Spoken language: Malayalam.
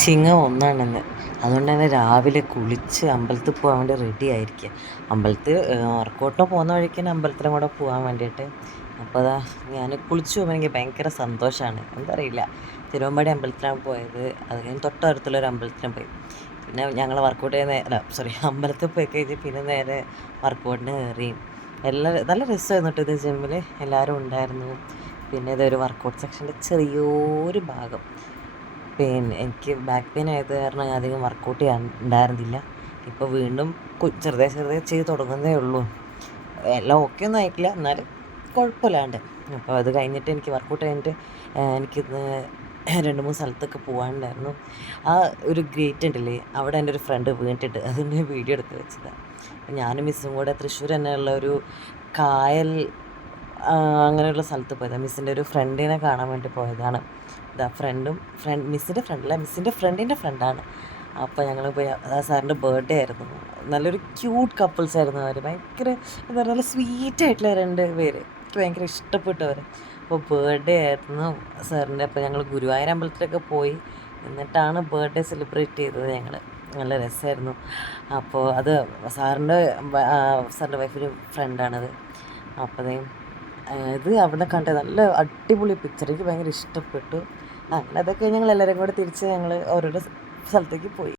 ചിങ്ങം ഒന്നാണെന്ന്. അതുകൊണ്ട് തന്നെ രാവിലെ കുളിച്ച് അമ്പലത്തിൽ പോകാൻ വേണ്ടി റെഡി ആയിരിക്കുക. അമ്പലത്തിൽ വർക്കൗട്ടിന് പോകുന്ന വഴിക്ക് തന്നെ അമ്പലത്തിലും കൂടെ പോകാൻ വേണ്ടിയിട്ട്. അപ്പോൾ അതാ ഞാൻ കുളിച്ച് പോകുമ്പോൾ എനിക്ക് ഭയങ്കര സന്തോഷമാണ്. എന്താ അറിയില്ല, തിരുവമ്പാടി അമ്പലത്തിലാണ് പോയത്. അത് കഴിഞ്ഞ് തൊട്ടടുത്തുള്ളൊരു അമ്പലത്തിലും പോയി. പിന്നെ ഞങ്ങൾ വർക്കൗട്ട് ചെയ്യുന്ന അമ്പലത്തിൽ പോയി കഴിഞ്ഞ് പിന്നെ നേരെ വർക്കൗട്ടിന് കയറി. നല്ല രസമായിരുന്നു കേട്ടോ. ഇത് ജിമ്മിൽ എല്ലാവരും ഉണ്ടായിരുന്നു. പിന്നെ ഇതൊരു വർക്കൗട്ട് സെക്ഷൻ്റെ ചെറിയൊരു ഭാഗം. പിന്നെ എനിക്ക് ബാക്ക് പെയിൻ ആയത് കാരണം ഞാൻ അധികം വർക്കൗട്ട് ചെയ്യാൻ ഉണ്ടായിരുന്നില്ല. ഇപ്പോൾ വീണ്ടും ചെറുതായി ചെയ്ത് തുടങ്ങുന്നേ ഉള്ളൂ. എല്ലാം ഓക്കെ ഒന്നും ആയിട്ടില്ല, എന്നാലും കുഴപ്പമില്ലാണ്ട്. അപ്പോൾ അത് കഴിഞ്ഞിട്ട് എനിക്ക് വർക്കൗട്ട് കഴിഞ്ഞിട്ട് എനിക്കിന്ന് 2-3 സ്ഥലത്തൊക്കെ പോകാനുണ്ടായിരുന്നു. ആ ഒരു ഗേറ്റ് ഉണ്ടല്ലേ, അവിടെ എൻ്റെ ഒരു ഫ്രണ്ട് വീണിട്ടുണ്ട്. അതിൻ്റെ വീഡിയോ എടുത്ത് വെച്ചതാണ്. ഞാനും മിസ്സും കൂടെ തൃശ്ശൂർ തന്നെയുള്ള ഒരു കായൽ അങ്ങനെയുള്ള സ്ഥലത്ത് പോയതാണ്. മിസ്സിൻ്റെ ഒരു ഫ്രണ്ടിനെ കാണാൻ വേണ്ടി പോയതാണ്. ഇതാ മിസ്സിൻ്റെ ഫ്രണ്ടിൻ്റെ ഫ്രണ്ടാണ്. അപ്പോൾ ഞങ്ങൾ പോയി. സാറിൻ്റെ ബർത്ത്ഡേ ആയിരുന്നു. നല്ലൊരു ക്യൂട്ട് കപ്പിൾസ് ആയിരുന്നു അവർ. ഭയങ്കര എന്താ പറയുക, നല്ല സ്വീറ്റായിട്ടുള്ള 2 പേര്. എനിക്ക് ഭയങ്കര ഇഷ്ടപ്പെട്ടവർ. അപ്പോൾ ബർത്ത്ഡേ ആയിരുന്നു സാറിൻ്റെ. അപ്പോൾ ഞങ്ങൾ ഗുരുവായൂർ അമ്പലത്തിലൊക്കെ പോയി എന്നിട്ടാണ് ബർത്ത്ഡേ സെലിബ്രേറ്റ് ചെയ്തത് ഞങ്ങൾ. നല്ല രസമായിരുന്നു. അപ്പോൾ അത് സാറിൻ്റെ വൈഫിൻ്റെ ഫ്രണ്ടാണത്. അപ്പോൾ ഇത് അവിടെ കണ്ട നല്ല അടിപൊളി പിക്ചർ, എനിക്ക് ഭയങ്കര ഇഷ്ടപ്പെട്ടു. അങ്ങനെ അതൊക്കെ ഞങ്ങൾ എല്ലാവരും കൂടെ തിരിച്ച് ഞങ്ങൾ ഓരോരോ സ്ഥലത്തേക്ക് പോയി.